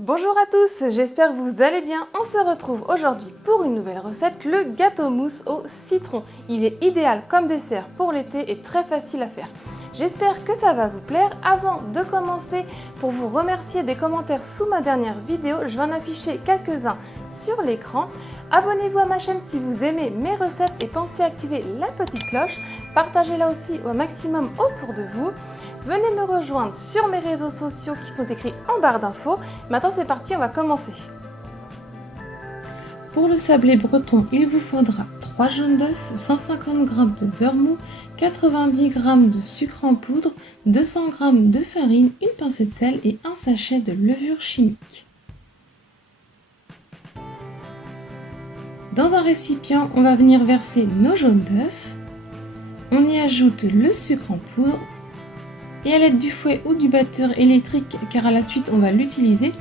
Bonjour à tous, j'espère que vous allez bien. On se retrouve aujourd'hui pour une nouvelle recette, le gâteau mousse au citron. Il est idéal comme dessert pour l'été et très facile à faire. J'espère que ça va vous plaire. Avant de commencer, pour vous remercier des commentaires sous ma dernière vidéo, je vais en afficher quelques-uns sur l'écran. Abonnez-vous à ma chaîne si vous aimez mes recettes et pensez à activer la petite cloche. Partagez-la aussi au maximum autour de vous. Venez me rejoindre sur mes réseaux sociaux qui sont écrits en barre d'infos. Maintenant c'est parti, on va commencer. Pour le sablé breton, il vous faudra 3 jaunes d'œufs, 150 g de beurre mou, 90 g de sucre en poudre, 200 g de farine, une pincée de sel et un sachet de levure chimique. Dans un récipient, on va venir verser nos jaunes d'œufs. On y ajoute le sucre en poudre. Et à l'aide du fouet ou du batteur électrique, car à la suite on va l'utiliser,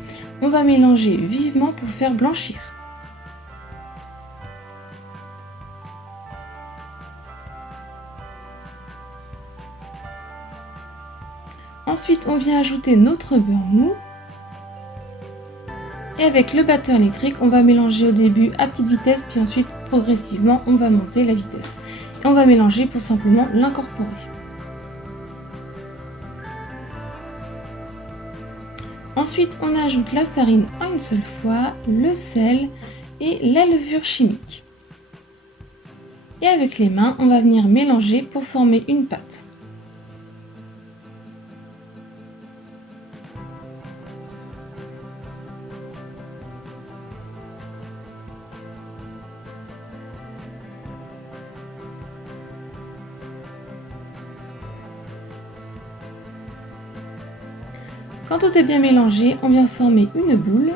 on va mélanger vivement pour faire blanchir. Ensuite, on vient ajouter notre beurre mou. Et avec le batteur électrique, on va mélanger au début à petite vitesse, puis ensuite progressivement on va monter la vitesse. Et on va mélanger pour simplement l'incorporer. Ensuite, on ajoute la farine en une seule fois, le sel et la levure chimique. Et avec les mains, on va venir mélanger pour former une pâte. Quand tout est bien mélangé, on vient former une boule.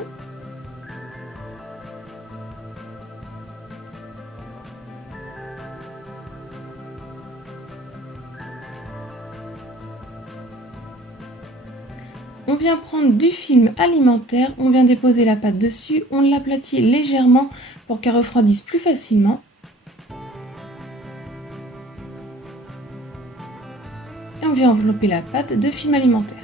On vient prendre du film alimentaire, on vient déposer la pâte dessus, on l'aplatit légèrement pour qu'elle refroidisse plus facilement. Et on vient envelopper la pâte de film alimentaire.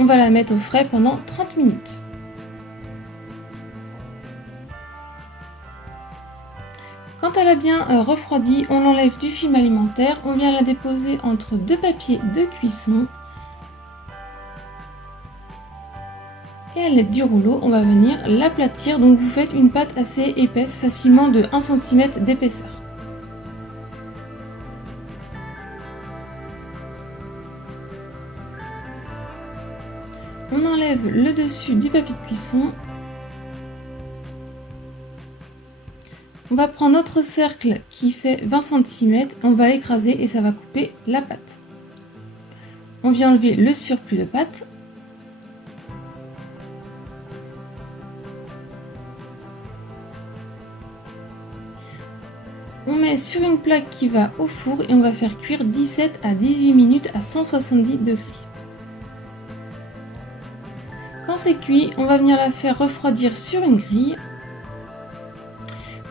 On va la mettre au frais pendant 30 minutes. Quand elle a bien refroidi, on l'enlève du film alimentaire, on vient la déposer entre deux papiers de cuisson. Et à l'aide du rouleau, on va venir l'aplatir, donc vous faites une pâte assez épaisse, facilement de 1 cm d'épaisseur. On enlève le dessus du papier de cuisson. On va prendre notre cercle qui fait 20 cm, on va écraser et ça va couper la pâte. On vient enlever le surplus de pâte. On met sur une plaque qui va au four et on va faire cuire 17 à 18 minutes à 170 degrés. Quand c'est cuit, on va venir la faire refroidir sur une grille.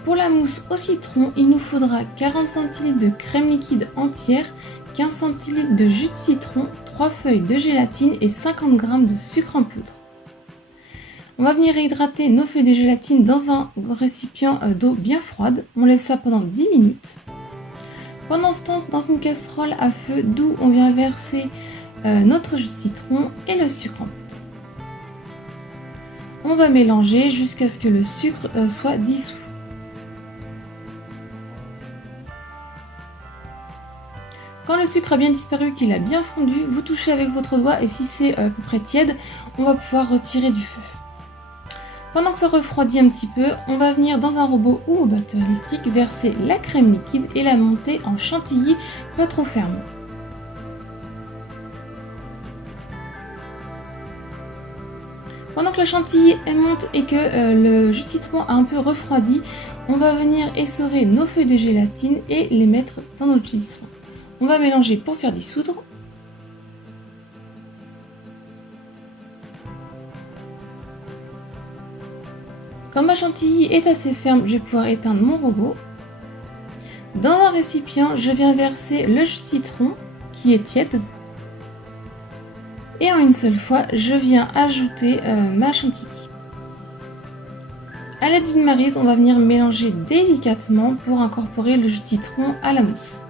Pour la mousse au citron, il nous faudra 40 cl de crème liquide entière, 15 cl de jus de citron, 3 feuilles de gélatine et 50 g de sucre en poudre. On va venir hydrater nos feuilles de gélatine dans un récipient d'eau bien froide. On laisse ça pendant 10 minutes. Pendant ce temps, dans une casserole à feu doux, on vient verser notre jus de citron et le sucre en poudre. On va mélanger jusqu'à ce que le sucre soit dissous. Quand le sucre a bien disparu, qu'il a bien fondu, vous touchez avec votre doigt et si c'est à peu près tiède, on va pouvoir retirer du feu. Pendant que ça refroidit un petit peu, on va venir dans un robot ou au batteur électrique verser la crème liquide et la monter en chantilly, pas trop ferme. Pendant que la chantilly monte et que le jus de citron a un peu refroidi, on va venir essorer nos feuilles de gélatine et les mettre dans notre jus de citron. On va mélanger pour faire dissoudre. Quand ma chantilly est assez ferme, je vais pouvoir éteindre mon robot. Dans un récipient, je viens verser le jus de citron qui est tiède. Et en une seule fois, je viens ajouter ma chantilly. A l'aide d'une maryse, on va venir mélanger délicatement pour incorporer le jus de citron à la mousse.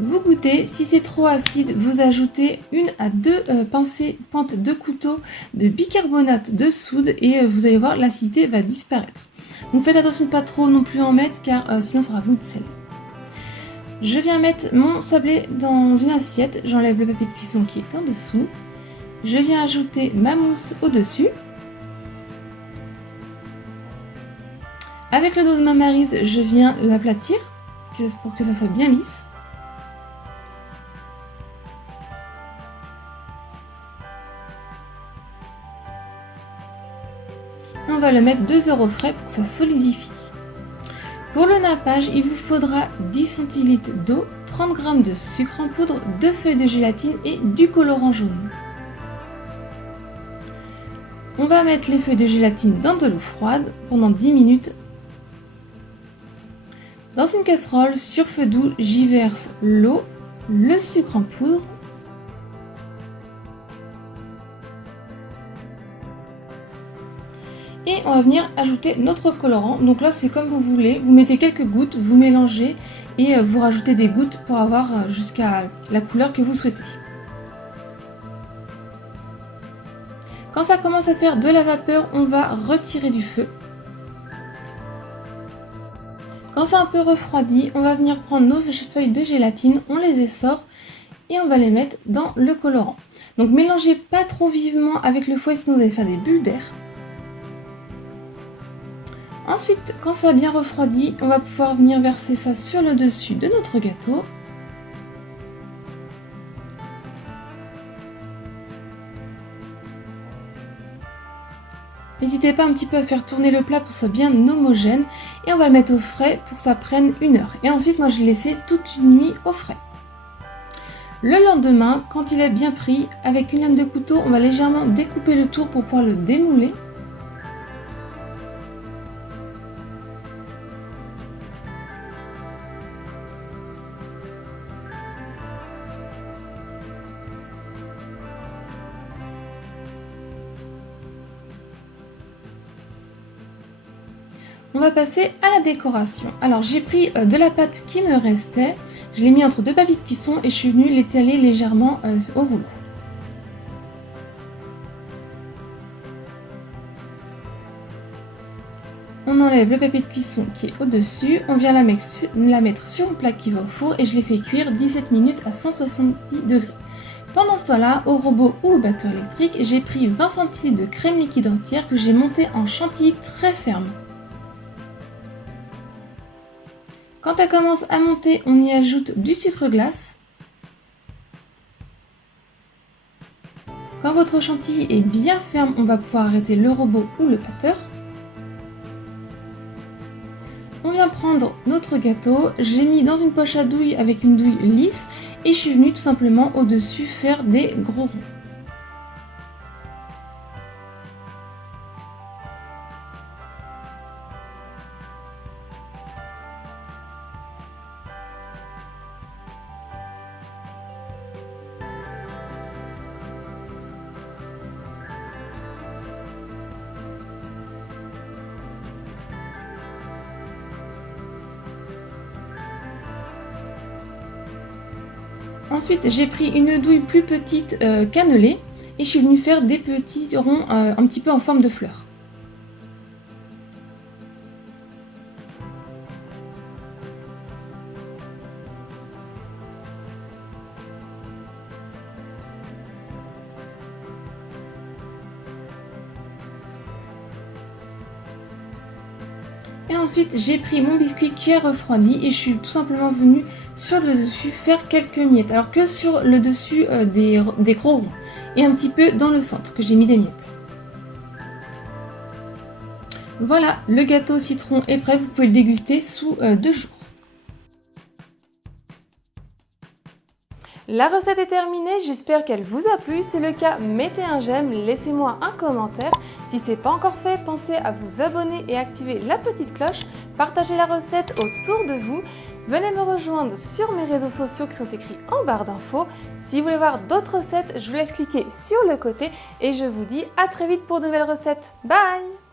Vous goûtez, si c'est trop acide, vous ajoutez 1 à 2 pointes de couteau de bicarbonate de soude et vous allez voir, l'acidité va disparaître. Donc faites attention de pas trop non plus en mettre car sinon ça aura goût de sel. Je viens mettre mon sablé dans une assiette, j'enlève le papier de cuisson qui est en dessous. Je viens ajouter ma mousse au-dessus. Avec le dos de ma maryse, je viens l'aplatir pour que ça soit bien lisse. On va le mettre 2 heures au frais pour que ça solidifie. Pour le nappage, il vous faudra 10 centilitres d'eau, 30 g de sucre en poudre, 2 feuilles de gélatine et du colorant jaune. On va mettre les feuilles de gélatine dans de l'eau froide pendant 10 minutes. Dans une casserole, sur feu doux, j'y verse l'eau, le sucre en poudre, et on va venir ajouter notre colorant. Donc là c'est comme vous voulez, vous mettez quelques gouttes, vous mélangez et vous rajoutez des gouttes pour avoir jusqu'à la couleur que vous souhaitez. Quand ça commence à faire de la vapeur, on va retirer du feu. Quand c'est un peu refroidi, on va venir prendre nos feuilles de gélatine, on les essore et on va les mettre dans le colorant. Donc mélangez pas trop vivement avec le fouet sinon vous allez faire des bulles d'air. Ensuite, quand ça a bien refroidi, on va pouvoir venir verser ça sur le dessus de notre gâteau. N'hésitez pas un petit peu à faire tourner le plat pour que ce soit bien homogène et on va le mettre au frais pour que ça prenne 1 heure. Et ensuite, moi je l'ai laissé toute une nuit au frais. Le lendemain, quand il est bien pris, avec une lame de couteau, on va légèrement découper le tour pour pouvoir le démouler. On va passer à la décoration. Alors j'ai pris de la pâte qui me restait, je l'ai mis entre 2 papiers de cuisson et je suis venue l'étaler légèrement au rouleau. On enlève le papier de cuisson qui est au-dessus, on vient la mettre sur un plat qui va au four et je l'ai fait cuire 17 minutes à 170 degrés. Pendant ce temps-là, au robot ou au batteur électrique, j'ai pris 20 centilitres de crème liquide entière que j'ai montée en chantilly très ferme. Quand elle commence à monter, on y ajoute du sucre glace. Quand votre chantilly est bien ferme, on va pouvoir arrêter le robot ou le batteur. On vient prendre notre gâteau, je l'ai mis dans une poche à douille avec une douille lisse et je suis venue tout simplement au-dessus faire des gros ronds. Ensuite, j'ai pris une douille plus petite cannelée et je suis venue faire des petits ronds un petit peu en forme de fleurs. Et ensuite, j'ai pris mon biscuit qui a refroidi et je suis tout simplement venue sur le dessus faire quelques miettes. Alors que sur le dessus des gros ronds et un petit peu dans le centre que j'ai mis des miettes. Voilà, le gâteau au citron est prêt, vous pouvez le déguster sous 2 jours. La recette est terminée, j'espère qu'elle vous a plu. Si c'est le cas, mettez un j'aime, laissez-moi un commentaire. Si ce n'est pas encore fait, pensez à vous abonner et activer la petite cloche. Partagez la recette autour de vous. Venez me rejoindre sur mes réseaux sociaux qui sont écrits en barre d'infos. Si vous voulez voir d'autres recettes, je vous laisse cliquer sur le côté et je vous dis à très vite pour de nouvelles recettes. Bye!